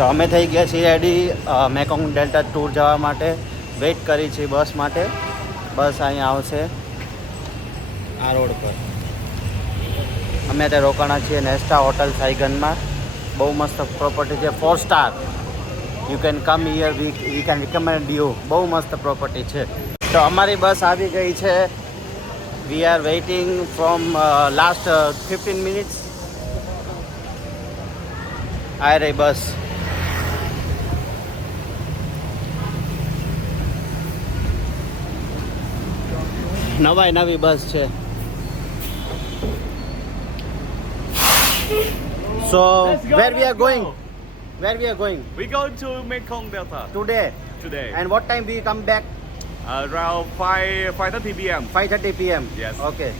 તો અમે થઈ ગયા છીએ રેડી મેકોંગ ડેલ્ટા ટૂર જવા માટે. વેઇટ કરી છે બસ માટે. બસ અહીંયા આવશે આ રોડ પર. અમે અત્યારે રોકાણા છીએ નેસ્ટા હોટલ સાઈગનમાં. બહુ મસ્ત પ્રોપર્ટી છે, 4 star. You can come here, we can recommend you. બહુ મસ્ત પ્રોપર્ટી છે. તો અમારી બસ આવી ગઈ છે. We are waiting from last 15 minutes. આ રહી બસ. નવી બસ છે. So where we are going? Where we are going? We go to Mekong Delta Today. today. And what time we come back? Around 5:30 p.m. 5:30 p.m. Yes. Okay.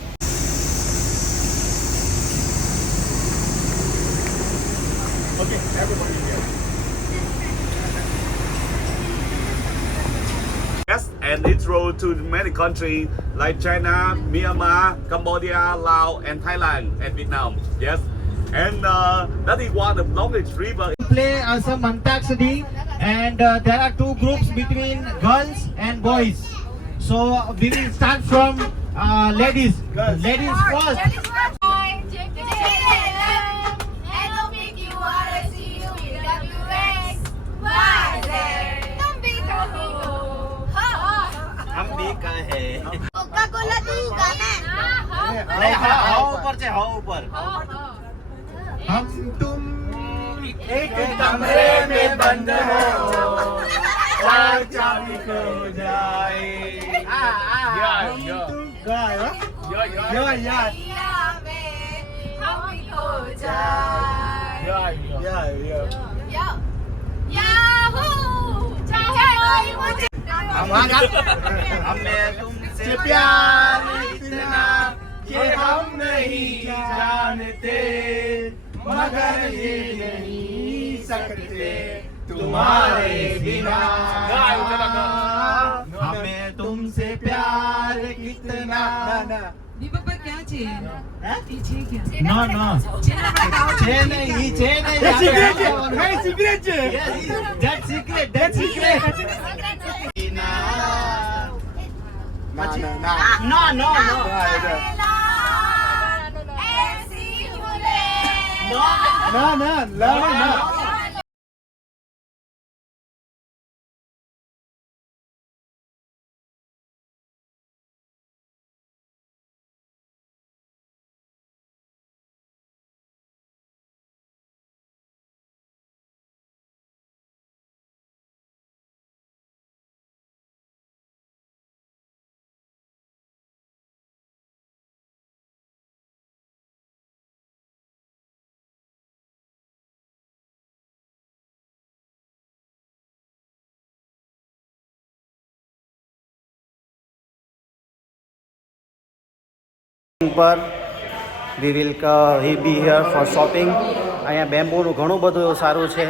Okay, everybody here. Yes, and it's road to many countries like China, Myanmar, Cambodia, Laos, and Thailand, and Vietnam. Yes, and that is one of the longest river. Play some Antakshari, and there are 2 groups between girls and boys. So we will start from ladies. Ladies first. Ambika है. Coca Cola तू गाना how ऊपर से how ऊपर. हम तुम एक कमरे में बंद हो, चार चाबी खो जाए. Yeah, yeah. तुम गाओ. Yeah. हम खो जाए Yeah. याहू चाहे मुझे हमें तुमसे प्यार इतना कि हम नहीं जानते, मगर ये नहीं सकते तुम्हारे बिना. हमें तुमसे प्यार कितना. दीपक क्या चाहिए? पीछे क्या? No. छे नहीं. Secret. That secret. No. No. પર we will be here for shopping. અહીંયા બેમ્બુનું ઘણું બધું સારું છે.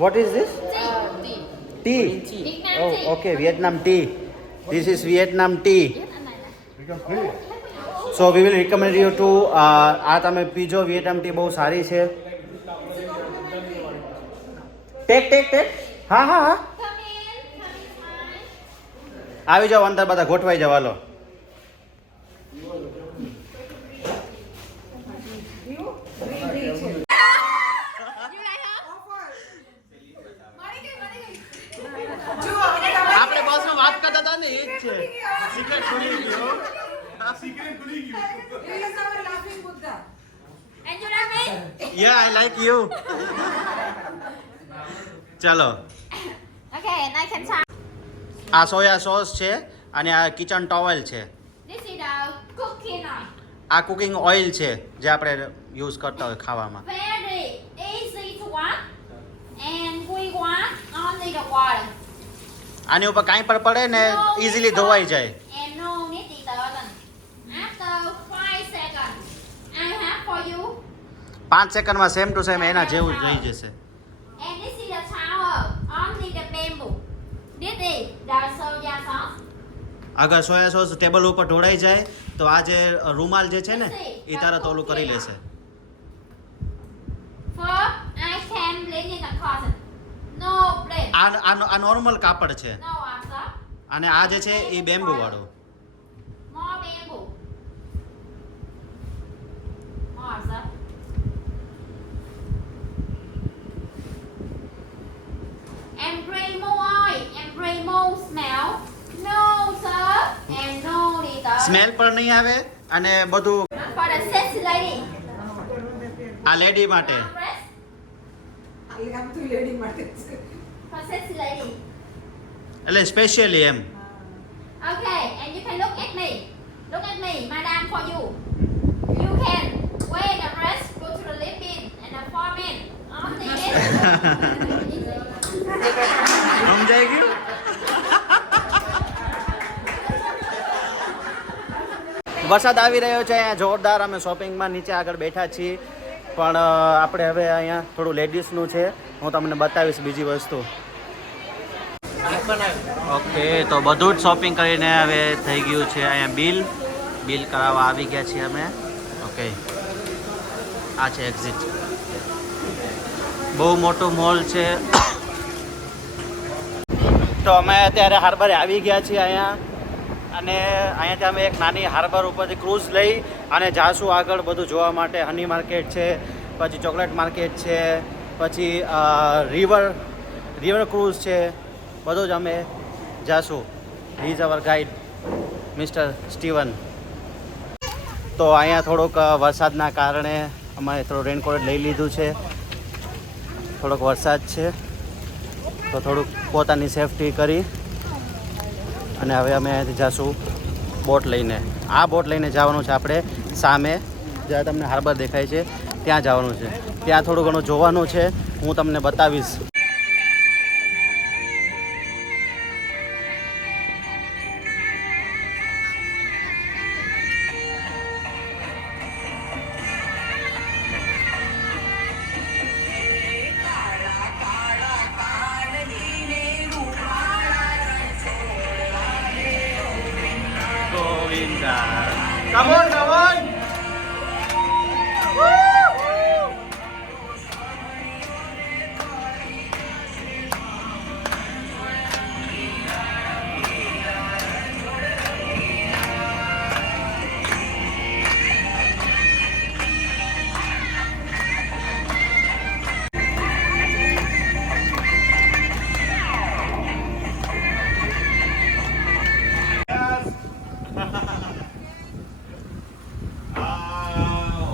What is this? Tea. Okay, Vietnam tea. This is Vietnam tea. So we will recommend you to આ તમે પીજો. વિયેટનામ ટી બહુ સારી છે. ટેક. હા. આવી જાઓ અંદર, બધા ગોઠવાઈ જાવ. હાલો. આપણે બસમાં વાત કરતા હતા ને, એ જ છે. સિક્રેટ ખુલી ગયો. And you like me? Yeah I like you. ચાલો. Okay, and I can try. આ સોયા સોસ છે અને આ કિચન ટોવેલ છે. This is the cooking oil. આ કુકિંગ ઓઇલ છે જે આપણે યુઝ કરતા હોય ખાવામાં. Very easy to wash and we wash only the water. આની ઉપર કાંઈ પણ પડે ને ઇઝીલી ધોવાઈ જાય. And no need detergent. After 5 seconds, I have for you. 5 સેકન્ડમાં સેમ ટુ સેમ એના જેવું જ રહી જશે. And this is the towel, only the bamboo. This is the soya sauce. અગર સોયા સોસ ટેબલ ઉપર ઢોળાઈ જાય તો આ જે રૂમાલ જે છે ને એ તરત ઓલું કરી લેશે. For I can linen and cotton. No blend. આ નોર્મલ કાપડ છે No answer. અને આ જે છે એ બેમ્બુ વાળું. More bamboo. More answer. Embramo oil. Embramo smell. No sir. And no neither. Smell પણ નહીં આવે અને બધું For the sexy lady. આ લેડી માટે. Press. For sexy lady. એટલે સ્પેશિયલી એમ. Okay, and you can look at me. Look at me, madam, for you. You can wear the dress, go to the lip in, and the foreman. Only સમજાઈ ગયું? વરસાદ આવી રહ્યો છે અહીંયા જોરદાર. અમે શોપિંગમાં નીચે આગળ બેઠા છીએ પણ આપણે હવે અહીંયા થોડું લેડીઝનું છે, હું તમને બતાવીશ બીજી વસ્તુ. ઓકે, તો બધું જ શોપિંગ કરીને હવે થઈ ગયું છે. અહીંયા બિલ કરાવવા આવી ગયા છીએ અમે. ઓકે, આ છે એક્ઝિટ. બહુ મોટું મોલ છે. તો અમે અત્યારે હાર્બરે આવી ગયા છીએ અહીંયા, અને અહીંયાથી અમે એક નાની હાર્બર ઉપરથી ક્રૂઝ લઈ અને જાશું આગળ બધું જોવા માટે. હની માર્કેટ છે, પછી ચોકલેટ માર્કેટ છે, પછી રિવર ક્રૂઝ છે, બધું જ અમે જાશું. He is our guide mister Steven. તો અહીંયા થોડુંક વરસાદના કારણે અમે થોડું રેનકોટ લઈ લીધું છે. થોડોક વરસાદ છે તો થોડુંક પોતાની સેફટી કરી અને હવે અમે અહીંયાથી જાશું બોટ લઈને. આ બોટ લઈને જવાનું છે આપણે સામે જ્યાં તમને હાર્બર દેખાય છે ત્યાં જવાનું છે. ત્યાં થોડું ઘણું જોવાનું છે, હું તમને બતાવીશ. Come on, come on!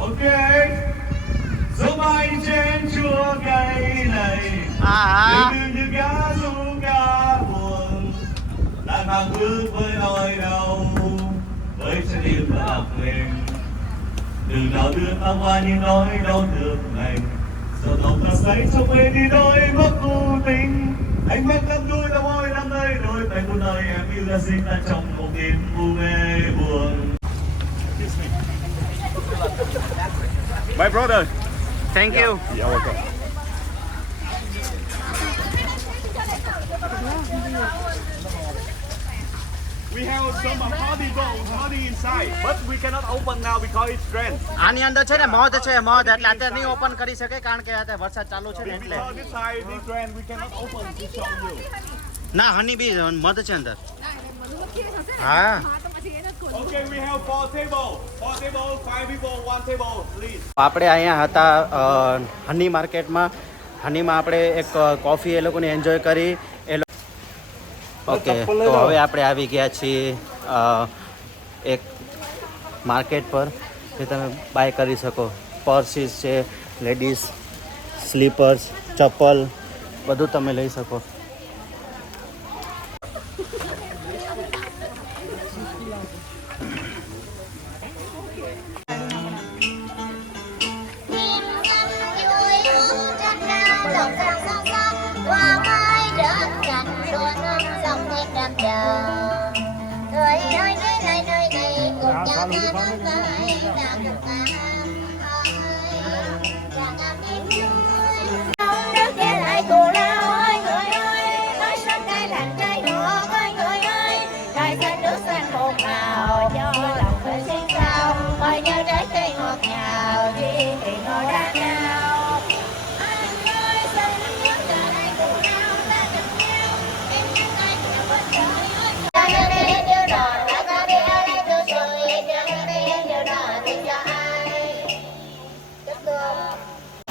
Okay. Số bay trên chùa cây này, đừng cá xuống cá buồn, đang hàng bước với nỗi đau, với trái tim đã đập lên. Đừng nào đưa ta qua những nỗi đau thương này, giờ lòng ta say cho quên đi đôi mất vô tình. Ánh mắt đắm đuôi ta môi năm nơi đôi tay buồn nơi em yêu ra sinh ta trong một đêm u mê buồn. My brother. Thank you. Yeah, welcome. We have some honey inside, but we cannot open now because it's rain. આની અંદર છે ને મધ છે, મધ એટલે અત્યારે નહીં ઓપન કરી શકે કારણ કે અત્યારે વરસાદ ચાલુ છે ને એટલે. Because this side, this rain, we cannot open to show you. ના, હની બી મધ છે અંદર. હા. Okay, we have 4 tables, 5 people, 1 table, please. આપણે અહીંયા હતા હની માર્કેટમાં. હનીમાં આપણે એક કોફી એ લોકોને એન્જોય કરી. ઓકે, તો હવે આપણે આવી ગયા છીએ એક માર્કેટ પર જે તમે બાય કરી શકો. પર્સીસ છે, લેડીઝ સ્લીપર્સ, ચપ્પલ બધું તમે લઈ શકો.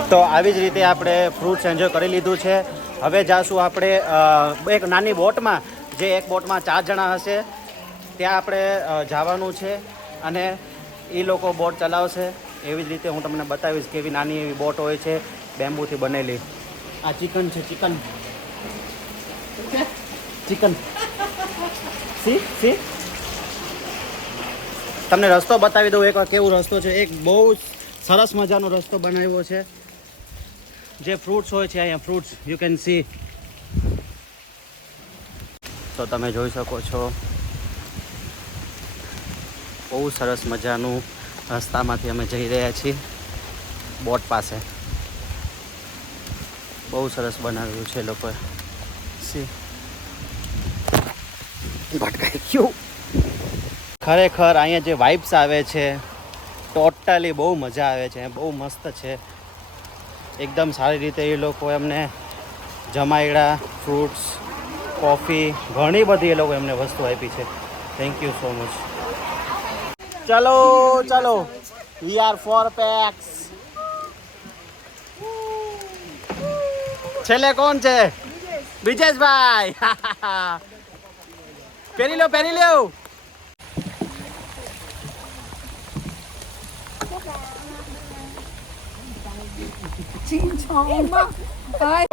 તો આવી જ રીતે આપણે ફ્રૂટ્સ એન્જોય કરી લીધું છે. હવે જાશું આપણે એક નાની બોટમાં, જે એક બોટમાં 4 જણા હશે, ત્યાં આપણે જવાનું છે અને એ લોકો બોટ ચલાવશે. એવી જ રીતે હું તમને બતાવીશ કેવી નાની એવી બોટ હોય છે બેમ્બુથી બનેલી. આ ચિકન છે, ચિકન સી તમને રસ્તો બતાવી દઉં એકવાર કેવો રસ્તો છે. એક બહુ સરસ મજાનો રસ્તો બનાવ્યો છે. જે ફ્રૂટ્સ હોય છે અહીંયા, ફ્રૂટ્સ યુ કેન સી. તો તમે જોઈ શકો છો બહુ સરસ મજાનું રસ્તામાંથી અમે જઈ રહ્યા છીએ બોટ પાસે. બહુ સરસ બનાવ્યું છે લોકોએ. સી ભટકાઈ ગયું. ખરેખર અહીંયા જે વાઇબ્સ આવે છે ટોટલી બહુ મજા આવે છે, બહુ મસ્ત છે. એકદમ સારી રીતે એ લોકો એમને જમાયડા, ફ્રૂટ્સ, કોફી, ઘણી બધી એ લોકો એમને વસ્તુ આપી છે. Thank you so much. ચલો ચલો, વી આર 4 packs. છેલ્લે કોણ છે? બ્રિજેશભાઈ. પહેરી લો, પહેરી લો.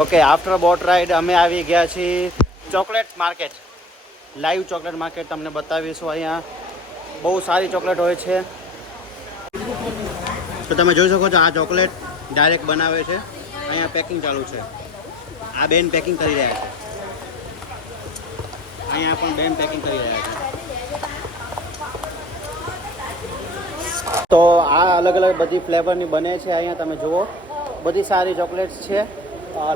ઓકે, આફ્ટર બોટ રાઈડ અમે આવી ગયા છીએ chocolate market. Live chocolate market તમને બતાવીશું. અહીંયા બહુ સારી ચોકલેટ હોય છે. તો તમે જોઈ શકો છો આ ચોકલેટ ડાયરેક્ટ બનાવે છે. અહીંયા પેકિંગ ચાલુ છે. આ બેન પેકિંગ કરી રહ્યા છે. અહીંયા પણ બેન પેકિંગ કરી રહ્યા છે. તો આ અલગ અલગ બધી ફ્લેવરની બને છે. અહીંયા તમે જુઓ બધી સારી ચોકલેટ્સ છે.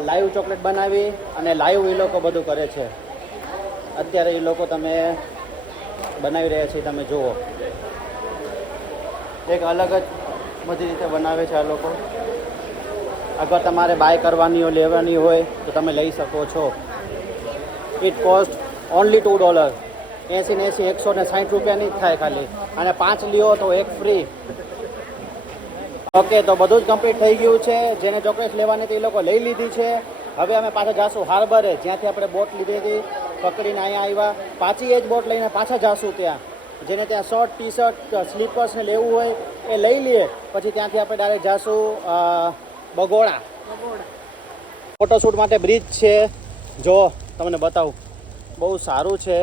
લાઈવ ચોકલેટ બનાવી અને લાઈવ એ લોકો બધું કરે છે. અત્યારે એ લોકો તમે બનાવી રહ્યા છે, તમે જુઓ. એક અલગ જ બધી રીતે બનાવે છે આ લોકો. અગર તમારે બાય કરવાની હોય, લેવાની હોય તો તમે લઈ શકો છો. It cost only $2. 80 160 રૂપિયાની જ થાય ખાલી. અને 5 લ્યો તો એક ફ્રી. ઓકે, તો બધું જ કમ્પ્લીટ થઈ ગયું છે. જેને ચોકલેટ લેવાની હતી એ લોકો લઈ લીધી છે. હવે અમે પાછા જાશું હાર્બરે, જ્યાંથી આપણે બોટ લીધી હતી, પકડીને અહીંયા આવ્યા. પાછી એ જ બોટ લઈને પાછા જાશું ત્યાં. જેને ત્યાં શર્ટ, ટી શર્ટ, સ્લીપર્સને લેવું હોય એ લઈ લઈએ. પછી ત્યાંથી આપણે ડાયરેક્ટ જાશું બગોડા. ફોટોશૂટ માટે બ્રિજ છે, જો તમને બતાવું. બહુ સારું છે.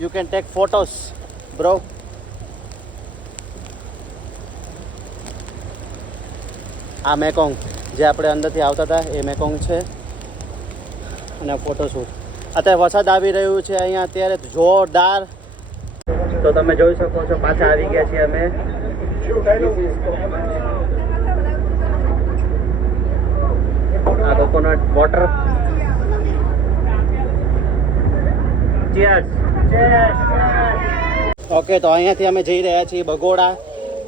You can take photos bro. આ મેકોંગ જે આપણે અંદરથી આવતા હતા એ મેકોંગ છે. અને ફોટોશૂટ. અત્યારે વરસાદ આવી રહ્યું છે અહીંયા અત્યારે જોરદાર. તો તમે જોઈ શકો છો પાછા આવી ગયા છીએ અમે. આ કોકોનટ વોટર. ચીયર્સ. ઓકે, તો અહીંયાથી અમે જઈ રહ્યા છીએ બગોડા,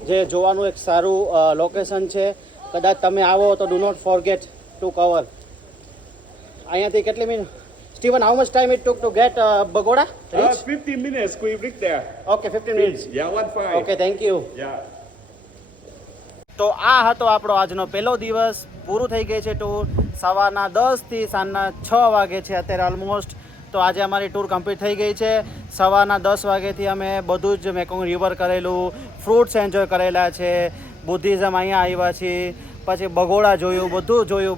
જે જોવાનું એક સારું લોકેશન છે. કદાચ તમે આવો તો do not forget to cover. અહીંયાથી કેટલી minute? Steven, how much time it took to get Bagoda? Reach? 15 minutes, we reach there. Okay, 15 minutes. Yeah, 1-5. Okay, thank you. Yeah. તો આ હતો આપણો આજનો પહેલો દિવસ. પૂરું થઈ ગઈ છે ટૂર. સવારના 10 થી સાંજના 6 વાગે છે અત્યારે ઓલમોસ્ટ. તો આજે અમારી ટૂર કમ્પ્લીટ થઈ ગઈ છે. સવારના 10 વાગ્યાથી અમે બધું જ મેકોંગ રિવર કરેલું, ફ્રૂટ્સ એન્જોય કરેલા છે, બુદ્ધિઝમ અહીંયા આવ્યા છીએ, પછી બગોડા જોયું,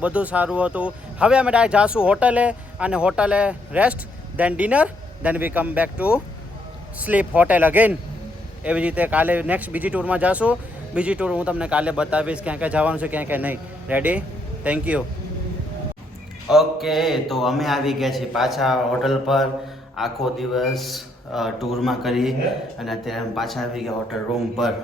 બધું સારું હતું. હવે અમે ડાયરેક્ટ જાશું હોટલે અને હોટલે rest, then dinner, then we come back to sleep hotel again. એવી રીતે કાલે નેક્સ્ટ બીજી ટૂરમાં જાશું. બીજી ટૂર હું તમને કાલે બતાવીશ ક્યાં ક્યાં જવાનું છે, ક્યાં ક્યાં નહીં. રેડી? Thank you. ઓકે, તો અમે આવી ગયા છીએ પાછા હોટલ પર. આખો દિવસ ટૂરમાં કરી અને અત્યારે અમે પાછા આવી ગયા હોટલ રૂમ પર.